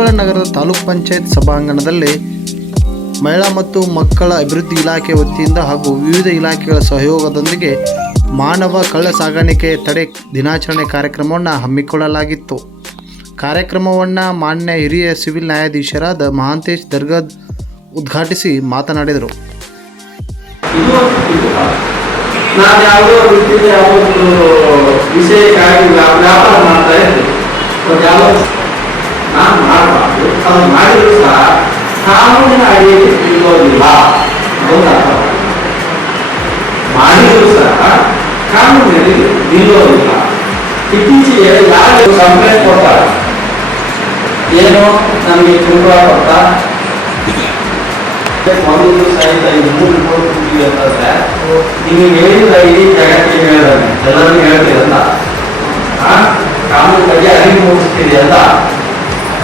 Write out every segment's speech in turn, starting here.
ಕೊಪ್ಪಳ ನಗರದ ತಾಲೂಕ್ ಪಂಚಾಯತ್ ಸಭಾಂಗಣದಲ್ಲಿ ಮಹಿಳಾ ಮತ್ತು ಮಕ್ಕಳ ಅಭಿವೃದ್ಧಿ ಇಲಾಖೆ ವತಿಯಿಂದ ಹಾಗೂ ವಿವಿಧ ಇಲಾಖೆಗಳ ಸಹಯೋಗದೊಂದಿಗೆ ಮಾನವ ಕಳ್ಳ ಸಾಗಾಣಿಕೆ ತಡೆ ದಿನಾಚರಣೆ ಕಾರ್ಯಕ್ರಮವನ್ನು ಹಮ್ಮಿಕೊಳ್ಳಲಾಗಿತ್ತು. ಕಾರ್ಯಕ್ರಮವನ್ನು ಮಾನ್ಯ ಹಿರಿಯ ಸಿವಿಲ್ ನ್ಯಾಯಾಧೀಶರಾದ ಮಹಾಂತೇಶ್ ದರ್ಗದ್ ಉದ್ಘಾಟಿಸಿ ಮಾತನಾಡಿದರು. ನಾನು ಯಾವುದೋ ವೃತ್ತಿಯಲ್ಲಿ ಒಂದು ವಿಷಯಕ್ಕಾಗಿ ವ್ಯಾ- ವ್ಯಾಪಾರ ಮಾಡ್ತಾ ಇದ್ದೆ. ಮಾಡಬಾರ್ದು ಮಾಡಿದರೂ ಸಹ ಕಾನೂನಿನ ಅಡಿಯಲ್ಲಿ ನಿಲ್ಲೋದಿಲ್ಲ ಅಂತ ಮಾಡಿದರೂ ಸಹ ಕಾನೂನಿನಲ್ಲಿ ನಿಲ್ಲೋದಿಲ್ಲ. ಇತ್ತೀಚೆಗೆ ಯಾರು ಕಂಪ್ಲೇಂಟ್ ಕೊಡ್ತಾರೆ ಏನು ನಮಗೆ ಕುಂಬಳ ಕೊಡ್ತಾ? ಮೊದಲು ಸಹಿತ ಮೂರು ಮೂರು ಕೊಡ್ತೀವಿ ಅಂತಂದ್ರೆ ನಿಮಗೆ ಹೇಳಿದ ಇಡೀ ಜಗತ್ತಿಗೆ ಹೇಳಿದಾನೆ ಎಲ್ಲರಿಗೂ ಹೇಳ್ತೀರಲ್ಲ? ಕಾನೂನು ಬಗ್ಗೆ ಅರಿವು ಮೂಡಿಸ್ತೀರಿ ಅಲ್ಲ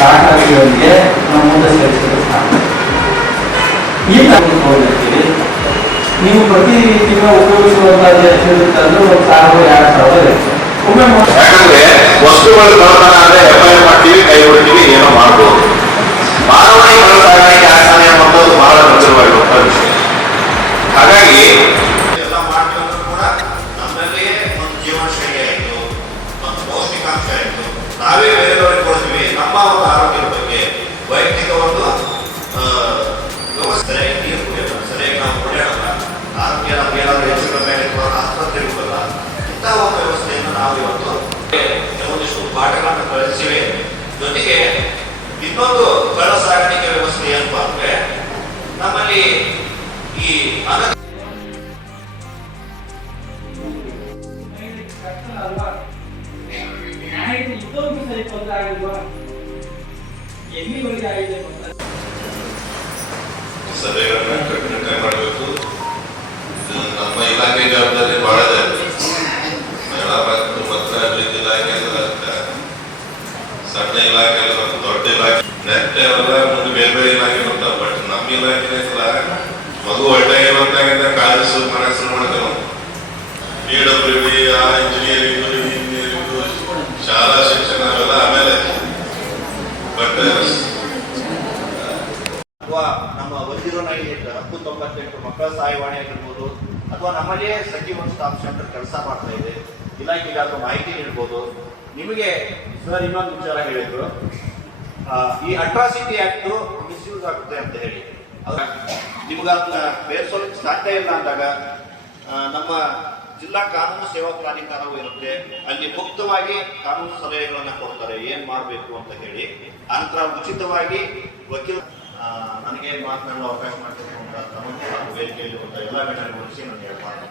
ದಾಖಲಾತಿಗಳಿಗೆ ನಮ್ಮ ಮುಂದೆ ಸೇರಿಸಲು ಸಾಧ್ಯ. ಈಗ ನಾವು ಹೋಗಿರ್ತೀವಿ ನೀವು ಪ್ರತಿ ರೀತಿಯ ಉಪಯೋಗಿಸುವಂತಹ ಎಷ್ಟು ಇರುತ್ತೆ ಅಂದ್ರೆ ಒಂದು ಸಾವಿರ ಎರಡು ಸಾವಿರ ಇರುತ್ತೆ. ಒಮ್ಮೆ ಯಾಕಂದ್ರೆ ವಸ್ತುಗಳು ಕಳ್ತನ ಆದ್ರೆ ಎಫ್ಐಆರ್ ಮಾಡ್ತೀವಿ ಕೈ ಬಿಡ್ತೀವಿ ಏನೋ ಮಾಡ್ಬೋದು. ಮಾನವನಿಗೆ ಸಾಗಾಣಿಕೆ ಆಗ್ತಾನೆ ಅನ್ನೋದು ಬಹಳ ಗಂಭೀರವಾಗಿರುವಂತ ವಿಷಯ ಹಾಗಾಗಿ ಎಲ್ಲ ನಾವು ಇವತ್ತು ಒಂದಿಷ್ಟು ಪಾಠಗಳನ್ನು ಕಳಿಸಿವೆ ಜೊತೆಗೆ ಇನ್ನೊಂದು ಕಳ ವ್ಯವಸ್ಥೆ ಏನಪ್ಪ ಅಂದ್ರೆ ನಮ್ಮಲ್ಲಿ ಈ ಅನ ಸಭೆಗಳನ್ನ ಕಟ್ಟುನಿಟ್ಟಾಗಿ ಮಾಡಬೇಕು ನಮ್ಮ ಇಲಾಖೆ ಜವಾಬ್ದಾರಿ ಬಹಳ ಇದೆ ಮಹಿಳಾ ಮತ್ತು ಮಕ್ಕಳ ಅಭಿವೃದ್ಧಿ ಇಲಾಖೆ ಅಂದ್ರೆ ಅಷ್ಟೇ. ಒಂದು ದೊಡ್ಡ ಇಲಾಖೆ ನೆಕ್ಸ್ಟ್ ಎಲ್ಲ ಮುಂದೆ ಬೇರೆ ಬೇರೆ ಇಲಾಖೆ ಬರ್ತಾವ ಬಟ್ ನಮ್ಮ ಇಲಾಖೆ ಸಲ ಮಗು ಒಟ್ಟಾಗಿ ಇರುವಂತಾಗಿಂದ ಕಾಲೇಜು ಮನಸ್ಸು ಮಾಡ್ತೇವೆ ಪಿ ಡಬ್ಲ್ಯೂ ಡಿ ಆ ಇಂಜಿನಿಯರಿಂಗ್ ಇಂಜಿನಿಯರಿಂಗ್ ಶಾಲಾ ಶಿಕ್ಷಣ ಅವೆಲ್ಲ ಆಮೇಲೆ ಬಟ್ ಅಥವಾ ನಮ್ಮ ಒಂದಿರೋ ನೈಟ್ ಹತ್ತು ತೊಂಬತ್ತೆಂಟು ಮಕ್ಕಳ ಸಹಾಯವಾಣಿ ಆಗಿರ್ಬೋದು, ಅಥವಾ ನಮ್ಮಲ್ಲೇ ಸಚಿವ ಸ್ಟಾಫ್ ಸೆಂಟರ್ ಕೆಲಸ ಮಾಡ್ತಾ ಇದೆ. ಇಲಾಖೆಗಾದ್ರೂ ಮಾಹಿತಿ ನೀಡ್ಬೋದು. ನಿಮಗೆ ಸರ್ ಇನ್ನೊಂದು ವಿಚಾರ ಹೇಳಿದ್ರು. ಈ ಅಟ್ರಾಸಿಟಿ ಆಕ್ಟ್ ಮಿಸ್ಯೂಸ್ ಆಗುತ್ತೆ ಅಂತ ಹೇಳಿ. ನಿಮ್ಗೆ ಅದನ್ನ ಬೇರ್ಸೋಲಿಕ್ಕೆ ಸಾಧ್ಯ ಇಲ್ಲ ಅಂದಾಗ ನಮ್ಮ ಜಿಲ್ಲಾ ಕಾನೂನು ಸೇವಾ ಪ್ರಾಧಿಕಾರವು ಇರುತ್ತೆ. ಅಲ್ಲಿ ಮುಕ್ತವಾಗಿ ಕಾನೂನು ಸಲಹೆಗಳನ್ನ ಕೊಡ್ತಾರೆ. ಏನ್ ಮಾಡಬೇಕು ಅಂತ ಹೇಳಿ. ಆನಂತರ ಉಚಿತವಾಗಿ ವಕೀಲ ನನಗೆ ಮಾತನಾಡಲು ಅವಕಾಶ ಮಾಡಿರ್ತಕ್ಕಂಥ ತಮ್ಮ ವೇದಿಕೆಯಲ್ಲಿ ಎಲ್ಲ ಮುಗಿಸಿ ನಾನು ಹೇಳ್ತಾರೆ